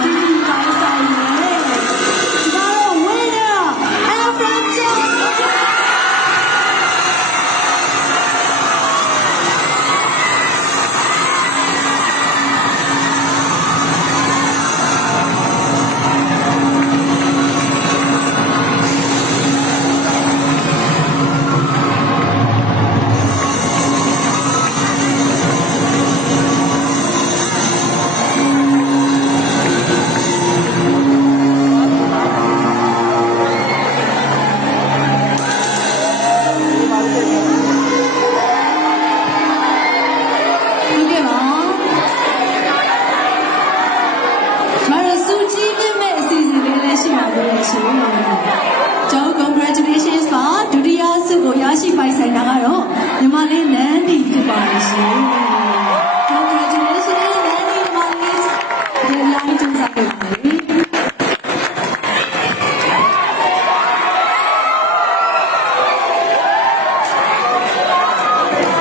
တီကောင်းဆိုင်ရဲ့ဒီကတော့ winner Abraham Joe ကျောင်း congratulations ပါဒုတိယဆုကိုရရှိပိုင်ဆိုင်တာကတော့ညီမလေးနန်းဒီဖြစ်ပါရှင် congratulations နန်းဒီညီမလေးဒီအများကြီးကျေးဇူးတင်ပါတယ်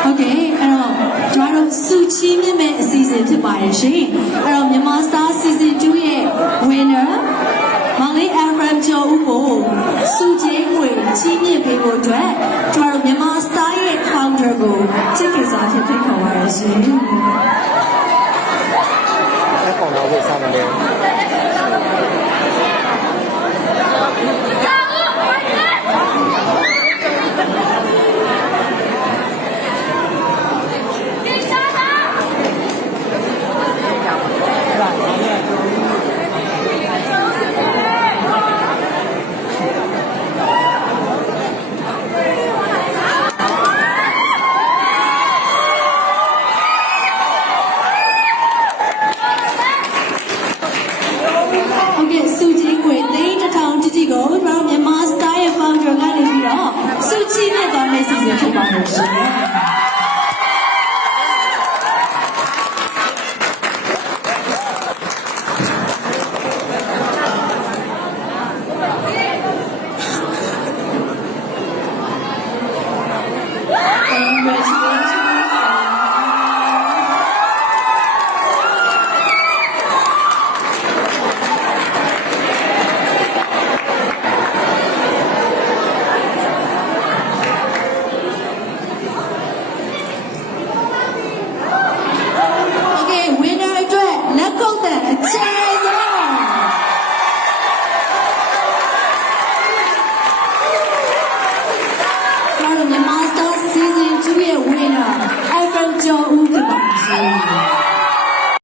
ဟုတ်ကဲ့အဲ့တော့ကျွန်တော်တို့စုချီးမြှင့်မဲ့အစီအစဉ်ဖြစ်ပါတယ်ရှင်အဲ့တော့မြန်မာ Star Season 2ရဲ့ winner မောင်လေး Abraham Joe ကိုစုချင်းငွေချီးမြှင့်ပေးဖို့အတွက်ကျွန်တော်တို့မြန်မာ Star ရဲ့ founder ကိုချစ်ခင်စွာဖြင့်ဖိတ်ခေါ်ပါရရှင်